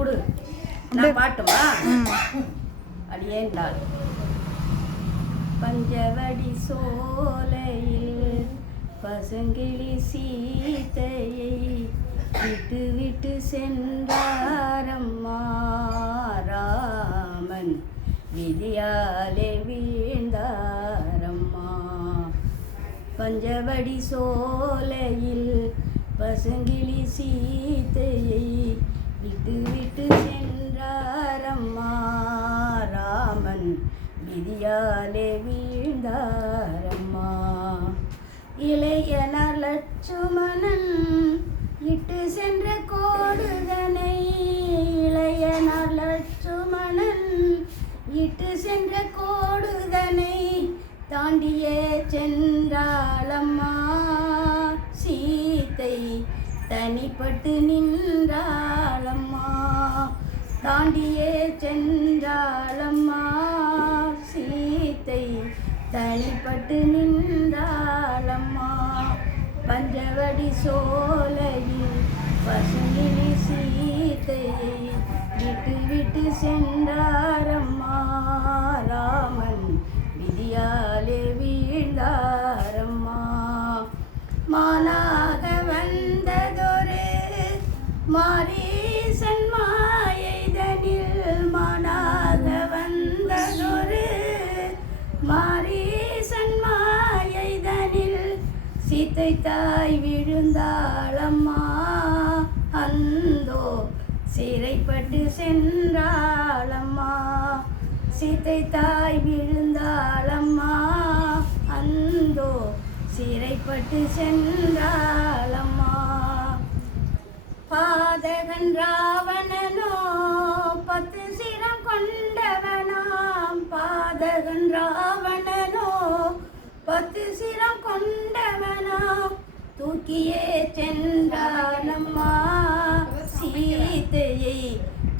கொடு. நான் பாட்டுமா? அடியேண்டாள். பஞ்சவடி சோலையில் பசுங்கிளி சீதையை விட்டு விட்டு சென்றாரம்மா. ராமன் விதியாலே வீழ்ந்தாரம்மா. பஞ்சவடி சோலையில் பசுங்கிளி சீதையை விட்டு விட்டு சென்றாரம்மா. ராமன் விதியாலே வீழ்ந்தாரம்மா. இளையனார் லட்சுமணன் இட்டு சென்ற கோடுதனை, இளையனார் லட்சுமணன் இட்டு சென்ற கோடுதனை தாண்டியே சென்றாளம்மா. சீத்தை தனிப்பட்டு நின்றாளம்மா. தாண்டியே சென்றாளம்மா. சீத்தை தனிப்பட்டு நின்றாளம்மா. பஞ்சவடி சோலையில் பசுங்கிளி சீதையை விட்டு விட்டு சென்றாரம்மா. ராமன் விதியாலே வீழ்ந்தாரம்மா. மானாக வந்ததொரு மாரீசன் மாயைதனில், மானாக வந்ததொரு மாரீசன் மாயைதனில் சீத்தை தாய் விழுந்தாளம்மா. அந்தோ சிறைப்பட்டு சென்றாளம்மா. சீத்தை தாய் விழுந்தாளம்மா. அந்தோ சிறைப்பட்டு சென்றாளம்மா. பாதகன் ராவணனோ 10 சிரம் கொண்டவனாம். பாதகன் ராவணனோ 10 சிரம் கொண்டவனாம். தூக்கியே சென்றானம்மா. சீதையை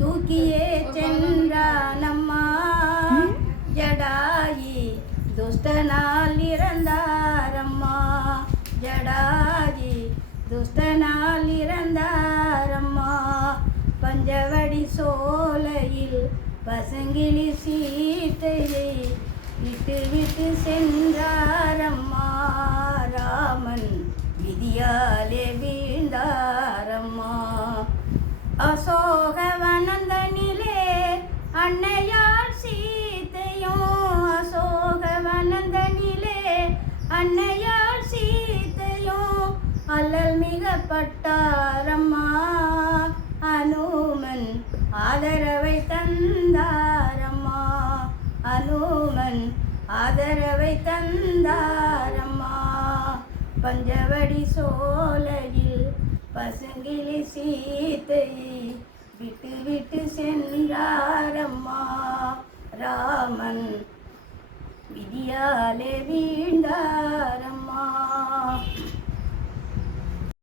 தூக்கியே சென்றானம்மா. ஜடாயி துஷ்டனால் இறந்தாரம்மா. ஜடாயி துஷ்டனால் இறந்தாரம்மா. பஞ்சவடி சோலையில் பசுங்கிளி சீதையை விட்டு விட்டு சென்றாரம்மா. ராமன் விதியாலே வீழ்ந்தாரம்மா. அசோகவனந்தனிலே அன்னையார் சீதையும், அசோகவனந்தனிலே அன்னையார் சீதையும் அல்லல் மிகப்பட்டாரம்மா. அனுமன் ஆதரவை தந்தாரம்மா. அனுமன் ஆதரவை தந்தாரம்மா. பஞ்சவடி சோலையில் பசுங்கிளி சீதையை விட்டு விட்டு சென்றாரம்மா. ராமன் விதியாலே வீழ்ந்தாரம்மா.